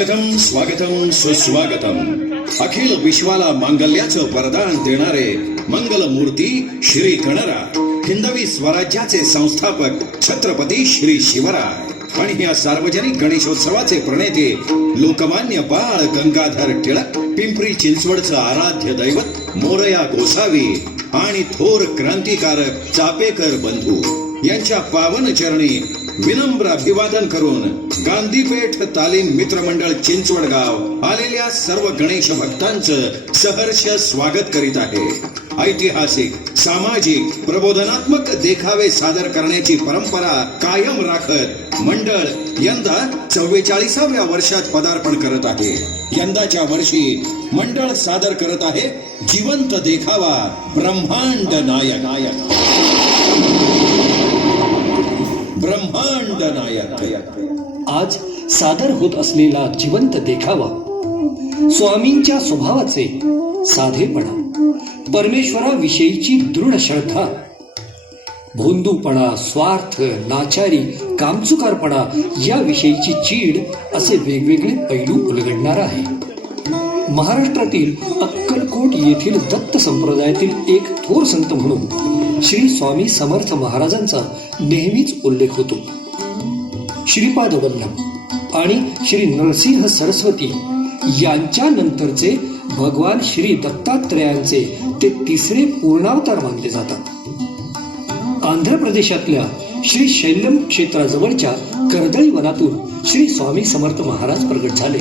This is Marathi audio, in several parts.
स्वागतम स्वागतम सुस्वागतम. अखिल विश्वाला मांगल्याचं वरदान देणारे मंगलमूर्ती श्री गणराय, हिंदवी स्वराज्याचे संस्थापक छत्रपती श्री शिवराय आणि या सार्वजनिक गणेशोत्सवाचे प्रणेते लोकमान्य बाळ गंगाधर टिळक, पिंपरी चिंचवडचं आराध्य दैवत मोरया गोसावी आणि थोर क्रांतिकारक चापेकर बंधू यांच्या पावन चरणी विनम्र अभिवादन करून गांधीपेठ तालीम मित्रमंडळ चिंचवडगाव आलेल्या सर्व गणेश भक्तांचं सहर्ष स्वागत करीत आहे. ऐतिहासिक, सामाजिक, प्रबोधनात्मक देखावे सादर करण्याची परंपरा कायम राखत मंडळ यंदा 44व्या वर्षात पदार्पण करत आहे. यंदाच्या वर्षी मंडळ सादर करत आहे जिवंत देखावा ब्रह्मांड नायक. ब्रह्मांड नायक आज सादर होत असलेला जिवंत देखावा स्वामींच्या स्वभावाचे साधेपणा, परमेश्वराविषयीची दृढ श्रद्धा, भोंदूपणा, स्वार्थ, लाचारी, कामचुकारपणा याविषयीची चीड असे वेगवेगळे पैलू उलगडणार आहे. महाराष्ट्रातील अक्कलकोट येथील दत्त संप्रदायातील एक थोर संत म्हणून श्री स्वामी समर्थ महाराजांचा नेहमीच उल्लेख होतो. श्रीपाद वल्लभ आणि श्री नरसिंह सरस्वती यांच्या नंतरचे भगवान श्री दत्तात्रयांचे ते तिसरे पूर्णावतार मानले जातात. आंध्र प्रदेशातल्या श्री शैल्यम क्षेत्राजवळच्या कर्दळी वनातून श्री स्वामी समर्थ महाराज प्रगट झाले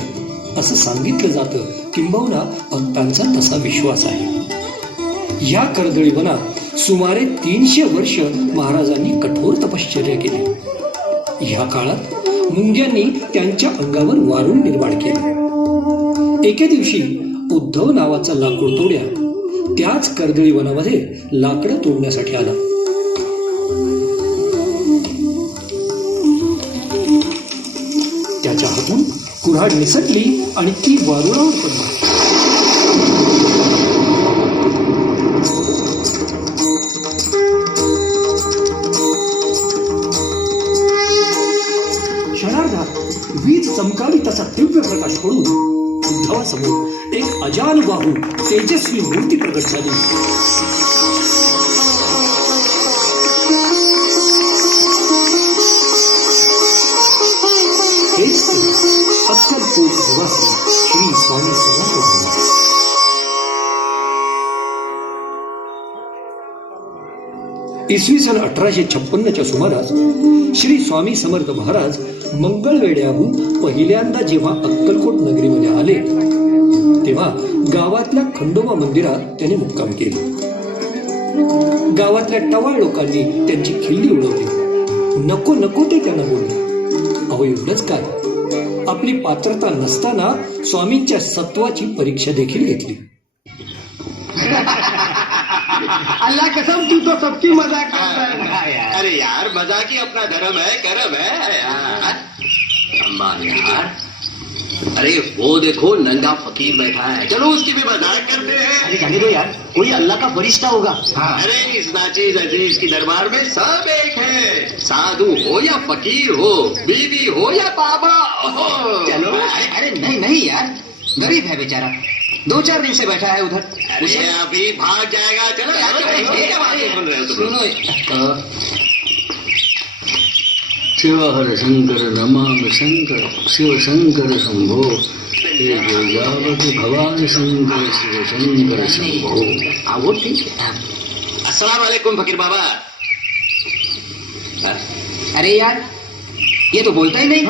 असं सांगितलं जातं, किंबहुना भक्तांचा तसा विश्वास आहे. या कर्दळी वनात सुमारे 300 वर्ष महाराजांनी कठोर तपश्चर्या केली. ह्या काळात मुंग्यांनी त्यांच्या अंगावर वारुळ निर्माण केले. एके दिवशी उद्धव नावाचा लाकूड तोड्या त्याच कर्दळी वनामध्ये लाकडं तोडण्यासाठी आला. त्याच्या हातून कुऱ्हाड निसटली आणि ती वारुळावर पडली. क्षणार्धात वीज चमकावी तसा दिव्य प्रकाश पडून उद्धवासमोर एक अजानुबाहू तेजस्वी मूर्ती प्रगट झाली. हेच ते अक्कलकोट निवासी श्री स्वामी समर्थ महाराज. इसवी सन 1856च्या सुमारास श्री स्वामी समर्थ महाराज मंगळवेढ्याहून पहिल्यांदा जेव्हा अक्कलकोट नगरीमध्ये आले तेव्हा गावातल्या खंडोबा मंदिरात त्यांनी मुक्काम केले. गावातल्या टवाळ लोकांनी त्यांची खिल्ली उडवली. नको नको ते त्यांना बोलले. अहो एवढंच काय, आपली पात्रता नसताना स्वामींच्या सत्वाची परीक्षा देखील घेतली. अल्लाह कसम, तू तो सबकी मजाक करता है. अरे यार, मजाक ही अपना धर्म है, करम है यार. अम्मा यार, अरे वो देखो नंगा फकीर बैठा है, चलो उसकी भी मजाक करते हैं. अरे जाने दो यार, कोई अल्लाह का फरिश्ता होगा. अरे इस नाचीज अजीज की दरबार में सब एक है. साधु हो या फकीर हो, बीवी हो या बाबा हो. चलो. अरे नहीं नहीं यार, गरीब है बेचारा, 2-4 दिन से बैठा है उधर. अरे अभी भाग जाएगा. चलो क्या बातें सुन रहे हो तुम लोग? शिव हर शंकर रमाम शंकर शिव शंकर शंभो जावती भवान शंकर शिव शंकर शंभो. वो ठीक है. अस्सलाम वालेकुम फकीर बाबा. अरे यार, ये तो बोलता ही नहीं,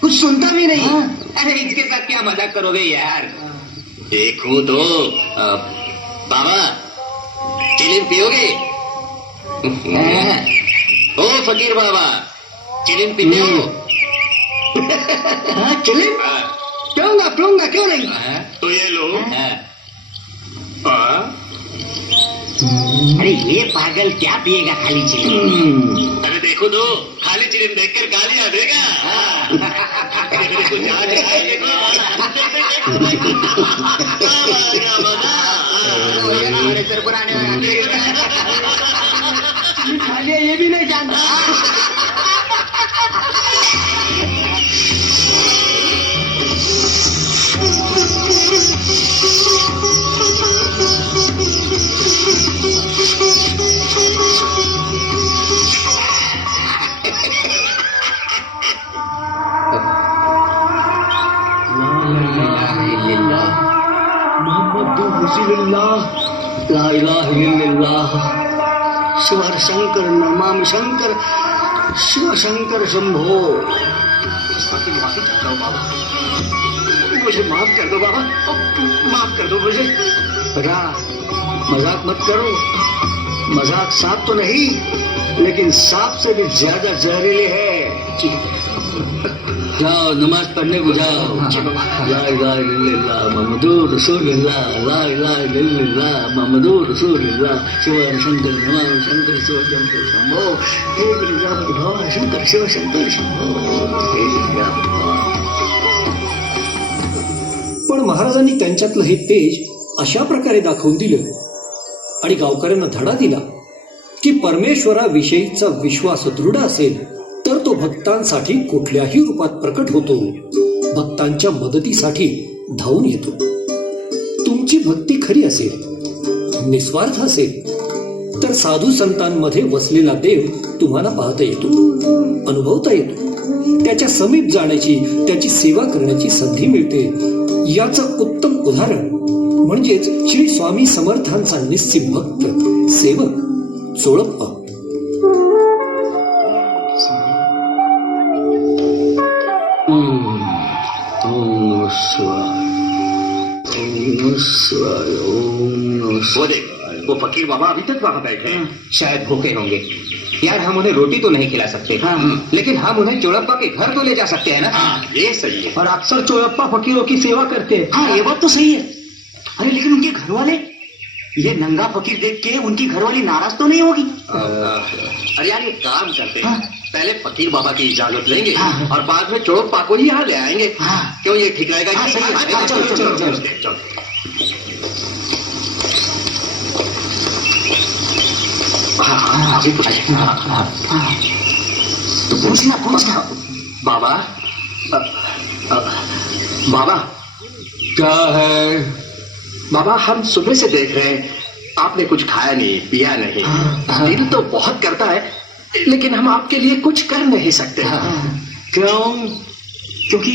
कुछ सुनता भी नहीं. अरे इसके साथ क्या मजाक करोगे यार. देखो तो बाबा, चिलिम पियोगे? ओ फकीर बाबा, चिलिम पीते हो? चिलिम पीऊंगा, क्यों नहीं. तो ये लो. अरे ये पागल क्या पिएगा खाली चिलिम. अरे देखो तो, खाली चिलिम देखकर गालियां देगा. कुछ आज खाएंगे ये भी नहीं जानता. शिवशंकर नमामि शंकर शिव शंकर शंभो। माफी चाहता हूँ बाबा, मुझे माफ कर दो बाबा, माफ कर दो मुझे। बेटा मजाक मत करो, मजाक सांप तो नहीं लेकिन सांप से भी ज्यादा जहरीले है। जाओ नमाज पढ़ने को जाओ। ला इलाहा इल्लल्लाह मुहम्मदुर रसूलुल्लाह, ला इलाहा इल्लल्लाह मुहम्मदुर रसूलुल्लाह। शिव शंकर नमामि शंकर शिव शंकर शंभो। हे गिरिजापति भगवान शंकर शिव शंकर शंभो। हे गिरिजापति भगवान। पण महाराजांनी त्यांच्यातलं हे तेज अशा प्रकारे दाखवून दिलं आणि गावकऱ्यांना धडा दिला की परमेश्वराविषयीचा विश्वास दृढ असेल तर तो भक्तांसाठी कुठल्याही रूपात प्रकट होतो, भक्तांच्या मदतीसाठी धावून येतो. तुमची भक्ती खरी असेल, निस्वार्थ असेल तर साधू संतांमध्ये वसलेला देव तुम्हाला पाहता येतो, अनुभवता येतो. त्याच्या समीप जाण्याची, त्याची सेवा करण्याची संधी मिळते. याचं उत्तम उदाहरण म्हणजेच श्री स्वामी समर्थांचा निस्सिम भक्त सेवक चोळप्पा. ओम नमः शिवाय, ओम नमः शिवाय, ओम नमः वो शिवाय। देख, वो फकीर बाबा अभी तक वहाँ बैठे हैं। शायद भूखे होंगे यार। हम उन्हें रोटी तो नहीं खिला सकते, लेकिन हम उन्हें चोड़प्पा के घर तो ले जा सकते हैं ना। हाँ, ये सही है। और अक्सर चोरप्पा फकीरों की सेवा करते हैं। हाँ, ये बात तो सही है। अरे लेकिन उनके घर वाले ये नंगा फकीर देख के उनकी घरवाली नाराज तो नहीं होगी? अरे यार, ये काम करते हैं, हाँ। पहले फकीर बाबा की इजाजत लेंगे हाँ। और बाद में चोड़प्पा को ही यहाँ ले आएंगे। हाँ। क्यों, ये ठीक रहेगा? हाँ, सही है। हाँ, हाँ, चलो, चलो, चलो। चलो। हाँ, अभी कुछ है। हाँ। तो पूछना बाबा, बाबा क्या है? बाबा, हम सुबह से देख रहे हैं आपने कुछ खाया नहीं, पिया नहीं। दिल तो बहुत करता है, लेकिन हम आपके लिए कुछ कर नहीं सकते। क्यों? क्योंकि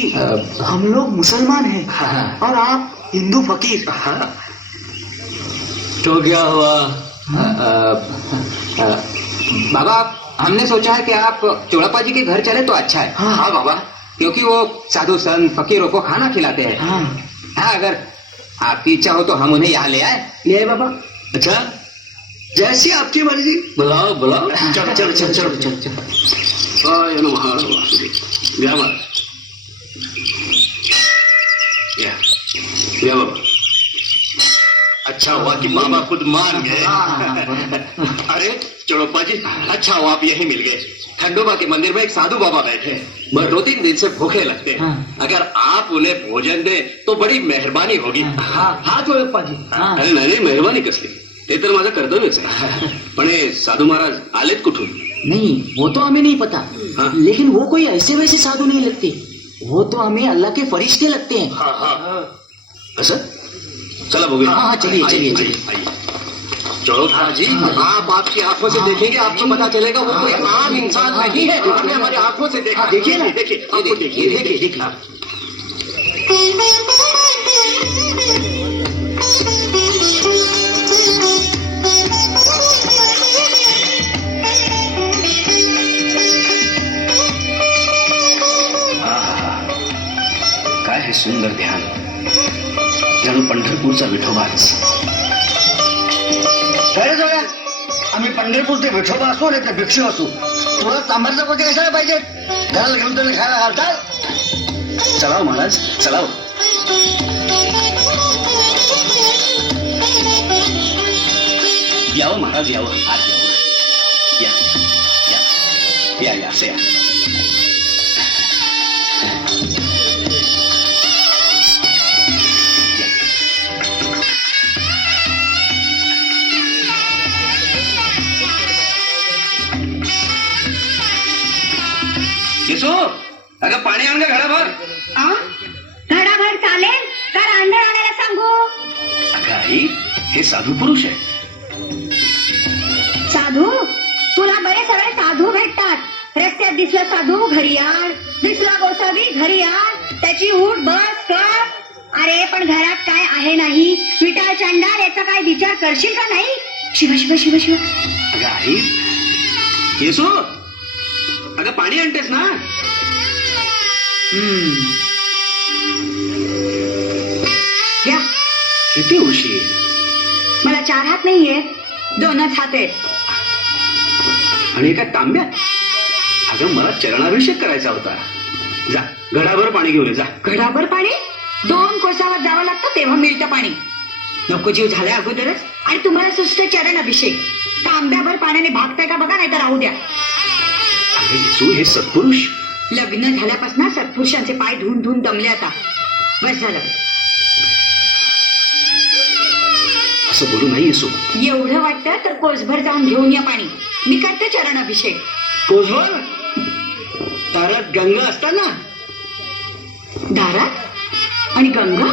हम लोग मुसलमान हैं और आप हिंदू फकीर। तो क्या हुआ? बाबा, हमने सोचा है कि आप चोड़प्पा जी के घर चले तो अच्छा है। हाँ बाबा, क्योंकि वो साधु संत फकीरों को खाना खिलाते हैं। हाँ, अगर आपकी इच्छा हो तो हम उन्हें यहाँ ले आए। ले आए बाबा? अच्छा, जैसी आपकी मर्जी। बुलाओ बुलाओ। चलो चलो चलो चलो चलो चलो। या बाबा, अच्छा हुआ कि बाबा खुद मान गए। अरे चोड़प्पा जी, अच्छा हुआ आप यहीं मिल गए। खंडोबा के मंदिर में एक साधु बाबा बैठे हैं, वह 2-3 दिन से भूखे लगते हैं। अगर आप उन्हें भोजन दें तो बड़ी मेहरबानी होगी। हाँ चोरप्पा जी। अरे नाही, मेहरबानी कसली, ते तर माझं कर्तव्यच आहे. पण हे साधू महाराज आलेत कुठून? नहीं, वो तो हमें नहीं पता। हाँ। लेकिन वो कोई ऐसे वैसे साधु नहीं लगते, वो तो हमें अल्लाह के फरिश्ते लगते हैं। असं? चला बघूया. हाँ, चलिए, चलिए, चलिए. चोड़प्पा जी, आप आपकी आंखों से देखेंगे, आपको पता चलेगा वो कोई आम इंसान नहीं है। हमने हमारी आंखों से देखा। देखिए ना, देखिए, आपको देखिए, देखिए। काय हे सुंदर ध्यान, जणू पंढरपूरचा विठोबाच. खरं जोया, आम्ही पंढरपूरचे विठोबा असो नाही तर भिक्षू असू, तुला तांबरचं पोते कशाला पाहिजे? घराला घेऊन तुम्ही खायला घालताल? चलाव महाराज, चलाव. यावं महाराज, यावं, आत यावं. या असं या. येसो, अगं पाणी आण गं घडाभर. घडाभर चालेल का रांधण आणायला सांगू? अगं आई, हे साधू पुरुष आहे. साधू? तुला बरे सगळे साधू भेटतात. रस्त्यात दिसला साधू घरी आण, दिसला गोसावी घरी आण, त्याची उठ बस कर. अरे पण घरात काय आहे नाही, विटाळ चंडाळ याचा काय विचार करशील का नाही? शिव शिव शिव शिव. अगं आई, नाहीस येसो अगं पाणी आणतेस ना घ्या. किती उशीर मला 4 हात नाहीये, 2च हात आहेत. आणि एका तांब्यात अगं मला चरणाभिषेक करायचा होता. जा घडाभर पाणी घेऊन ये, जा. घडाभर पाणी 2 कोसावर जावं लागतं तेव्हा मिळतं पाणी. नको जीव झालाय अगोदरच आणि तुम्हाला सुस्त चरण अभिषेक. तांब्याभर पाण्याने भागताय का बघा, नाही तर राहू द्या. अगं येसू हे सत्पुरुष लग्न झाल्यापासून सत्पुरुषांचे पाय धुवून धुवून दमले आता. बस झालं. असं बोलू नाही येसू. एवढं वाटतं तर कोसभर जाऊन घेऊन या पाणी. मी करते चरण अभिषेक. कोसभर तारात गंगा असताना दारात आणि गंगा.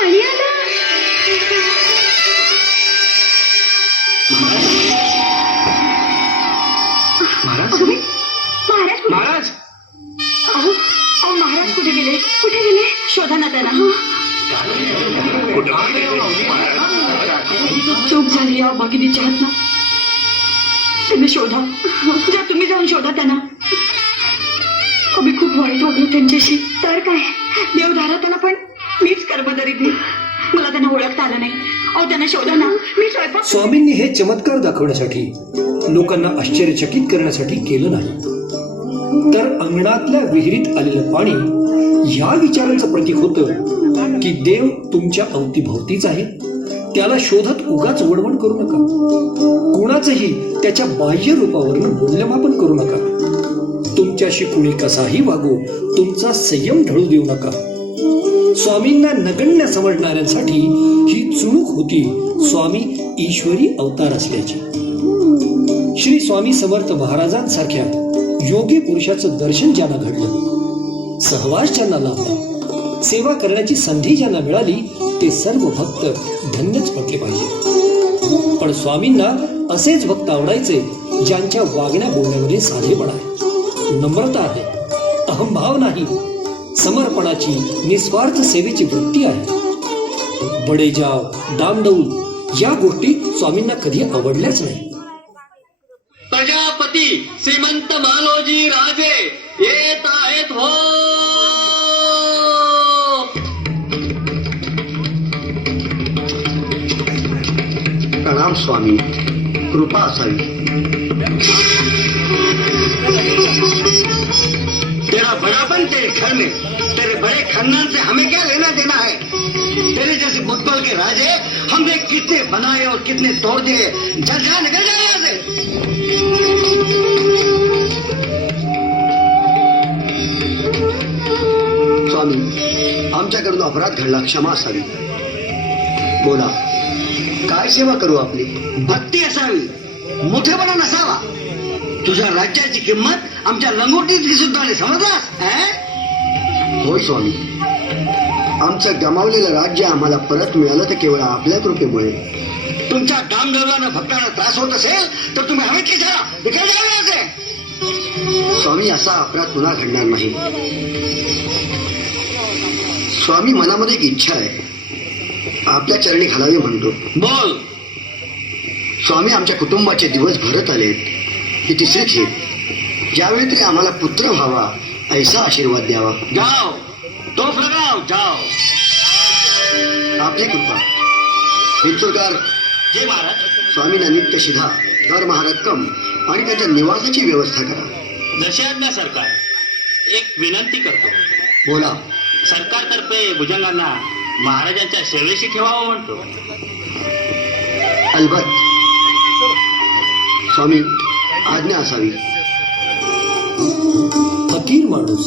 पाणी आलं. महाराज अगं बाई, महाराज कुठे? महाराज अहो अहो, महाराज कुठे गेले? कुठे गेले? शोधा ना त्याला. चूक झाली या भगिनीच्या हातनं. तुम्ही शोधा. जा, तुम्ही जाऊन शोधा त्यांना. आम्ही खूप वाईट वागलो त्यांच्याशी. तर काय, देवधारा त्याला पण मीच कर्मदरी दी. मला त्यांना ओळखता आलं नाही. अहो त्यांना शोधा ना. मी स्वयंपाक. स्वामींनी हे चमत्कार दाखवण्यासाठी, लोकांना आश्चर्यचकित करण्यासाठी केलं नाही, तर अंगणातल्या विहिरीत आलेलं पाणी या विचारांचं प्रतीक होतं की देव तुमच्या अवतीभोवतीच आहे. त्याला शोधत उगाच वणवण करू नका. कुणाचंही त्याच्या बाह्य रूपावरून मूल्यमापन करू नका. तुमच्याशी कुणी कसाही वागू, तुमचा संयम ढळू देऊ नका. स्वामींना नगण्य समजणाऱ्यांसाठी ही चुणूक होती स्वामी ईश्वरी अवतार असल्याची. श्री स्वामी समर्थ महाराजांसारख्या योगी पुरुषाचं दर्शन ज्यांना घडलं, सहवास ज्यांना लाभला, सेवा करण्याची संधी ज्यांना मिळाली, ते सर्व भक्त धन्यच म्हटले पाहिजे. पण स्वामींना असेच भक्त आवडायचे ज्यांच्या वागण्या बोलण्यामध्ये साधेपणा आहे, नम्रता आहे, अहंभाव नाही, समर्पणाची निस्वार्थ सेवेची वृत्ती आहे. बडेजाव, डामडौल या गोष्टी स्वामींना कधी आवडल्याच नाही. प्रजापती श्रीमंत मालोजी राजे येत आहेत हो. प्रणाम स्वामी, कृपा असावी. तेरा बड़ापन तेरे घर में, तेरे बड़े खानदान से हमें क्या लेना देना है? तेरे जैसे मुतबल के राजे हमने कितने बनाए और कितने तोड़ दिए. जा जा, निकल जा यहाँ से. स्वामी, आमच्याकडून अपराध घडला, क्षमा असावी. बोला, काय सेवा करू आपली? भक्ती असावी, मोठेपणा नसावा. तुझ्या राज्याची किंमत आमच्या लंगोटीतली सुद्धा नाही, समजलास? होय स्वामी, आमचं गमावलेलं राज्य आम्हाला परत मिळालं तर केवळ आपल्या कृपेमुळे. तुमच्या डामडौलानं भक्तांना त्रास होत असेल तर तुम्ही हवेत की झाला निघाल जावे. स्वामी, असा अपराध पुन्हा घडणार नाही. स्वामी, मनामध्ये एक इच्छा आहे, आपल्या चरणी घालावी म्हणतो. बोल. स्वामी, आमच्या कुटुंबाचे दिवस भरत आलेत. ही तिसरी खेप. ज्यावेळी तरी आम्हाला पुत्र व्हावा ऐसा आशीर्वाद द्यावा. जाओ, तोफ लगाओ, जाओ. आपली कृपा. विठुरकार जय महाराज. स्वामींना नित्य शिधा, दरमहा रक्कम आणि त्याच्या निवासाची व्यवस्था करा. दशाज्ञा सरकार, एक विनंती करतो. बोला. सरकारतर्फे भुजंगांना महाराजांच्या सेवेशी ठेवावं म्हणतो. अलबत. स्वामी, आज्ञा असावी. फकीर माणूस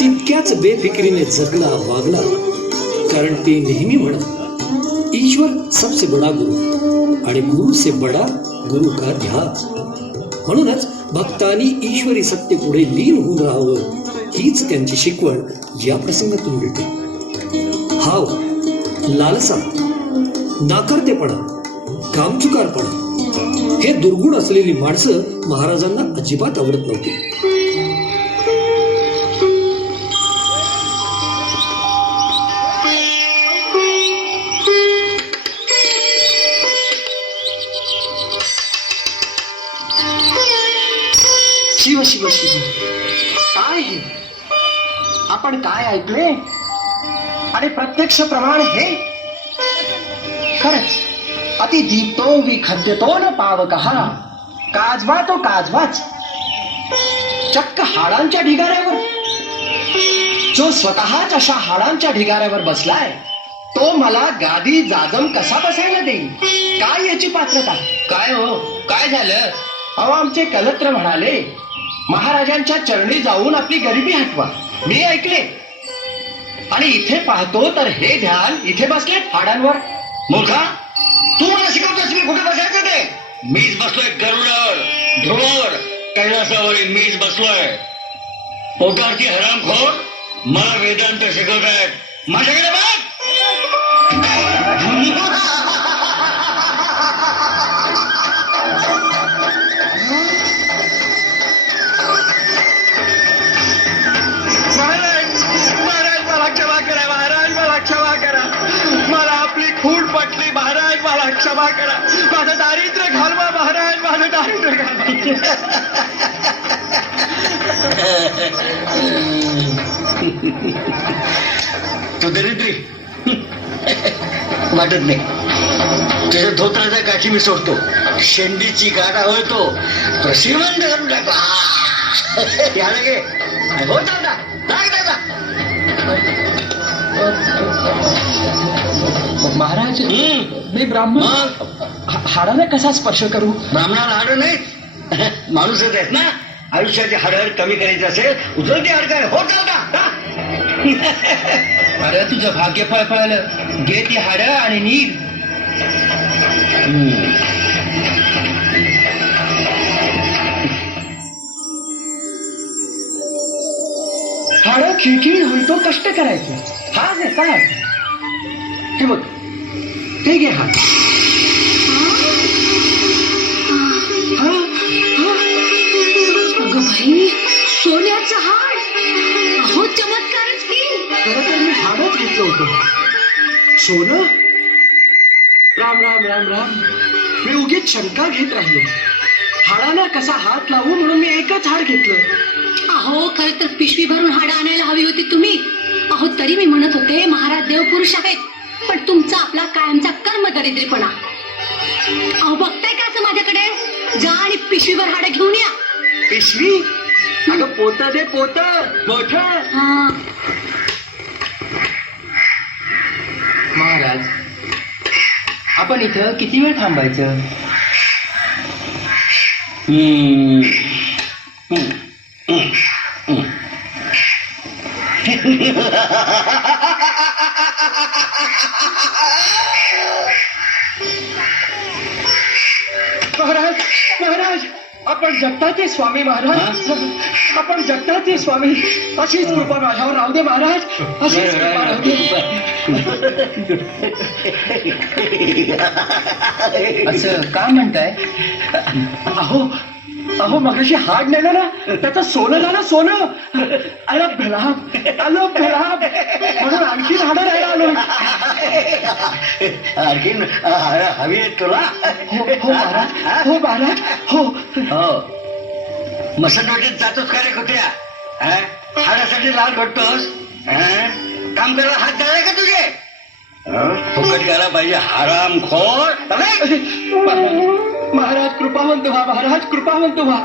तितक्याच बेफिकिरीने जगला, वागला. कारण ते नेहमी म्हणत, ईश्वर सबसे बडा गुरु आणि गुरु से बडा गुरु का ध्यास. म्हणूनच भक्तांनी ईश्वरी सत्य पुढे लीन होऊन राहावं हीच त्यांची शिकवण या प्रसंगातून मिळते. हाव, लालसा, नाकर्तेपणा, कामचुकारपणा हे दुर्गुण असलेली माणसं महाराजांना अजिबात आवडत नव्हती. शिव शिव शिव, काय हे आपण काय ऐकले आणि प्रत्यक्ष प्रमाण हे खरंच अति दीप्तो विखद्यतो न पावकहा, काजवा तो काजवाच चक्क हाडांच्या ढिगाऱ्यावर. जो स्वतःच अशा हाडांच्या ढिगाऱ्यावर बसलाय तो मला गादी जाजम कसा बसायला देईल? काय याची पात्रता? काय हो, काय झालं? अहो, आमचे कलत्र म्हणाले महाराजांच्या चरणी जाऊन आपली गरिबी हटवा. मी ऐकले आणि इथे पाहतो तर हे ध्यान इथे बसले हाडांवर. मूर्खा, तू मला शिकवतोस मी कुठे बसायचं ते? मीच बसलोय गरुडावर, ध्रुवावर, कैलासावरील मीच बसलोय. पोटावरची हरामखोर मला वेदांत शिकवतायत. माझ्याकडे बघ. क्षमा करा, माझं दारिद्र्य घालवा महाराज, माझं दारिद्र्य घालवा. तू दरिद्री वाटत नाही. तुझ्या धोत्राच्या काठी मी सोडतो, शेंडीची गाठ आवडतो, तो श्रीमंत करून टाकतो. या लगे हो दादा, दादा. महाराज, मी ब्राह्मण, हाडाला कसा स्पर्श करू? ब्राह्मणाला हाड नाही, माणूसच आहेत ना. आयुष्याची हाडं कमी करायची असेल उचलती हाडकं हो दादा. अरे तुझं भाग्य फळफळालं. घे ती हाडं आणि निघ. हाडं खिळखिळ होईल तो कष्ट करायचं, हा आहे काय? हे बघ, ते घे हात. अगं बाई, सोन्याचं हाड. अहो, चमत्कारच की. खरं तर मी हाडच घेतलं होतं. सोनं? राम राम राम राम. मी उगीच शंका घेत राहिलो. हाडाला कसा हात लावू म्हणून मी एकच हाड घेतलं. अहो, खरं तर पिशवी भरून हाडं आणायला हवी होती तुम्ही. अहो, तरी मी म्हणत होते महाराज देवपुरुष आहेत, पण तुमचा आपला कायमचा कर्म दरिद्रीपणा. अहो, बघताय का असं माझ्याकडे? जा आणि पिशवीभर हाडं घेऊन या. पिशवी? अगं पोत दे, पोत मोठ. महाराज, आपण इथं किती वेळ थांबायचं? महाराज, महाराज, आपण जगताचे स्वामी महाराज. आपण जगताचे स्वामी. अशीच कृपा माझ्यावर राहू दे महाराज, अशीच कृपा राहू दे. असं का म्हणताय? अहो अहो, मगाशी हाड नेलं ना, त्याचं सोनं झालं, सोनं. अलग लाभ, अलग लाभ म्हणून आणखी हाडं राहायला आलो. आणखीन हवी आहेत तुला? हो महाराज, हो महाराज, हो. हो, मसनवटीत जातोस का रे कुत्र्या? हाडासाठी लाल घडतोस? काम करायला हात झालाय का तुझे? फुकट करायला पाहिजे हराम खोर. महाराज कृपावंत व्हा, महाराज कृपावंत व्हा.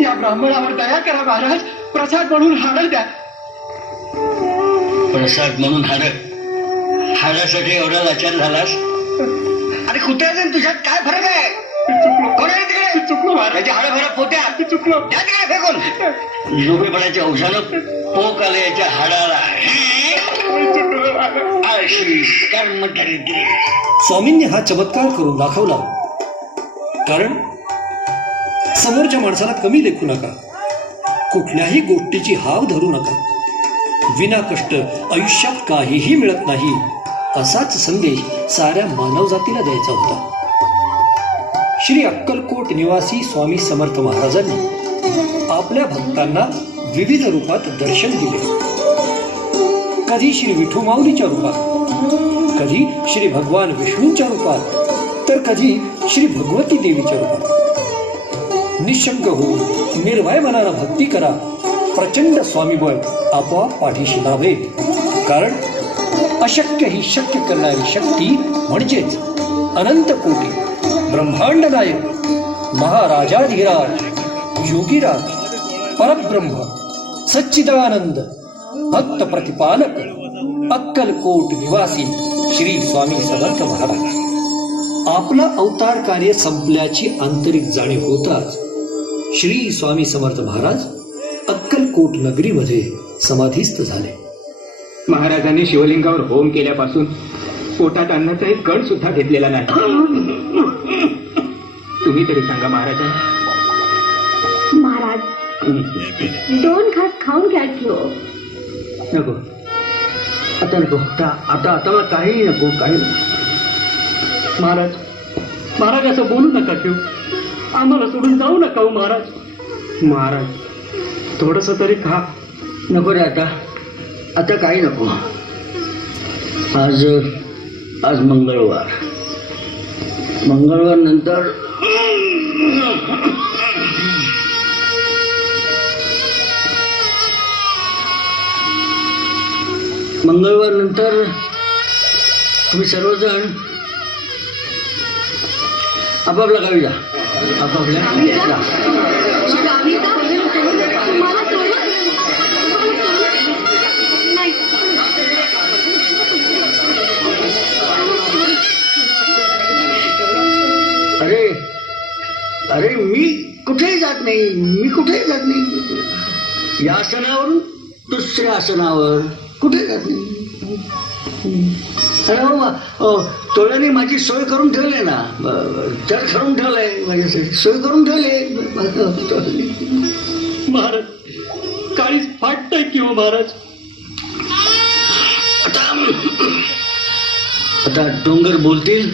या ब्राह्मणावर दया करा महाराज. प्रसाद म्हणून हाडं द्या. प्रसाद म्हणून हाडासाठी एवढा लाचार झालास? अरे कुत्र्याचा तुझ्यात काय फरक आहे? कोण आहे तिकडे? चुकलो महाराज, त्याची हाडं भरा पोत्या चुकलो. त्या तिकडे फेकून. झोपेपणाच्या औषधानं पोक आले याच्या हाडाला. चुकलो आशिष कर्म दरिद्री. स्वामींनी हा चमत्कार करून दाखवला. कारण समोरच्या माणसाला कमी लेखू नका, कुठल्याही गोष्टीची हाव धरू नका. विना कष्ट आयुष्यात काहीही मिळत नाही, असाच संदेश साऱ्या मानवजातीला द्यायचा होता. श्री अक्कलकोट निवासी स्वामी समर्थ महाराजांनी आपल्या भक्तांना विविध रूपात दर्शन दिले. कधी श्री विठू माऊलीच्या रूपात, कधी श्री भगवान विष्णूंच्या रूपात, तर कधी श्री भगवती देवीच्या रूपात. निशंक होऊन निर्भय मनानं भक्ती करा, प्रचंड स्वामीबळ आपोआप पाठीशी लाभेल. कारण अशक्य ही शक्य करणारी शक्ती म्हणजेच अनंत कोटी ब्रह्मांड नायक महाराजाधिराज योगीराज परब्रह्म सच्चिदानंद भक्त प्रतिपालक अक्कलकोट निवासी श्री स्वामी समर्थ महाराज. आपला अवतार कार्य संपल्याची आंतरिक जाणीव होताच श्री स्वामी समर्थ महाराज अक्कलकोट नगरीमध्ये समाधीस्थ झाले. महाराजांनी शिवलिंगावर होम केल्यापासून पोटात अन्नाचा एक कण सुद्धा घेतलेला नाही. तुम्ही तरी सांगा महाराजांना. महाराज 2 घास खाऊन घ्या की हो. नको, आता नको, आता मला काही नको, काही नको. महाराज, महाराज असं बोलू नका ठेव, आम्हाला सोडून जाऊ नका हो महाराज. महाराज थोडस तरी खा. नको रे, आता काही नको. आज मंगळवार नंतर तुम्ही सर्वजण आपापल्या गावी जा. आपापल्या मला सोडून नाही. अरे मी कुठेही जात नाही. या आसनावरून दुसऱ्या आसनावर कुठे जात नाही. अरे बाबा, तोळ्याने माझी सोय करून ठेवली ना, तर ठरवून ठेवलंय माझ्यासाठी, सोय करून ठेवली. महाराज काळीच फाटतंय की हो महाराज. आता डोंगर बोलतील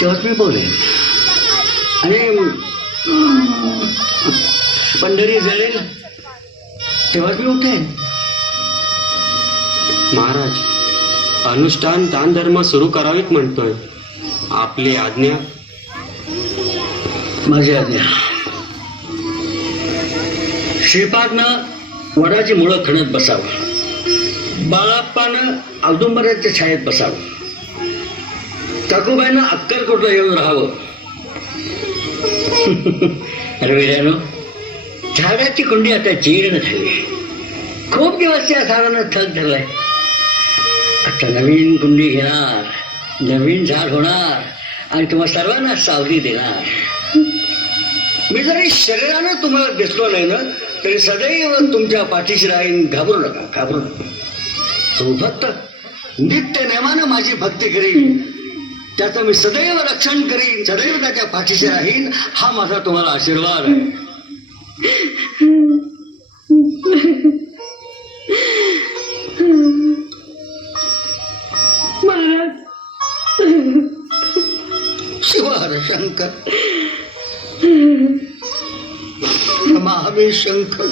तेव्हाच मी बोलेन, आणि पंढरी जळेल तेव्हाच मी उठेन. महाराज अनुष्ठान दान धर्म सुरू करावीत म्हणतोय, आपली आज्ञा. माझी आज्ञा. श्रीपादनं वडाची मुळं खणत बसावं, बाळाप्पानं औदुंबराच्या छायेत बसावं, काकूबाईनं अक्कलकोटला येऊन राहावं. रविरानो, झाडाची कुंडी आता जीर्ण झाली. खूप दिवस या झाडानं थक धरलाय. आता नवीन कुंडी घेणार, नवीन झाड होणार आणि तुम्हा सर्वांना सावली देणार. मी जरी शरीरानं तुम्हाला दिसलो नाही ना, तरी सदैव तुमच्या पाठीशी राहीन. घाबरू नका. तो फक्त नित्य नेमानं माझी भक्ती करीन, त्याचं मी सदैव रक्षण करीन, सदैव त्याच्या पाठीशी राहीन. हा माझा तुम्हाला आशीर्वाद आहे. महाराज, शिवार शंकर, महावीर शंकर,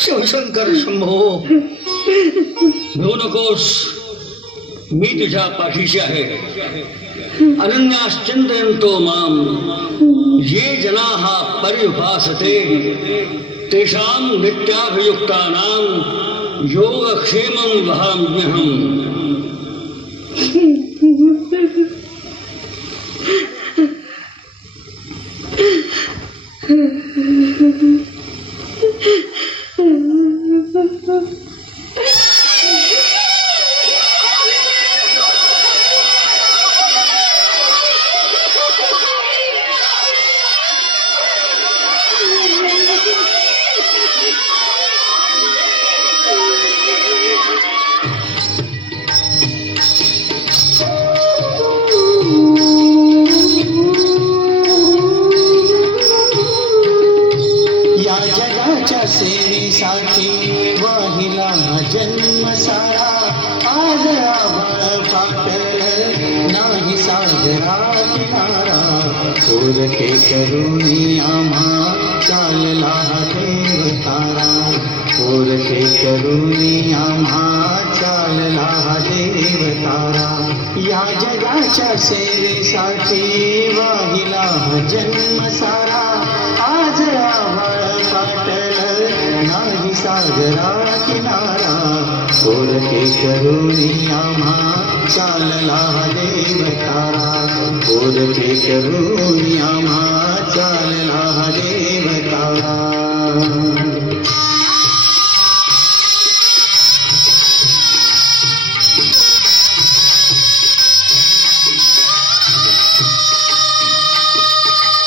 शिवशंकर शंभो, भिवू नकोस, मी तुझ्या पाठीशी आहे. अनन्याश्चिंतयन्तो माम ये जनाः पर्युपासते तेषां नित्याभियुक्तानां योगक्षेमं वहाम्यहम्. ओरखे करुणी आम्हा चालला देव तारा ओरखे करुणी आम्हा चालला देव तारा या जगाच्या सेवेसाठी वाहिला जन्म सारा आज आभाळ पाटल नाही सागरा किनारा ओरखे करुणी आम्हा चालला देव तारा ओरखे करुणी आम्हा चालला देव तारा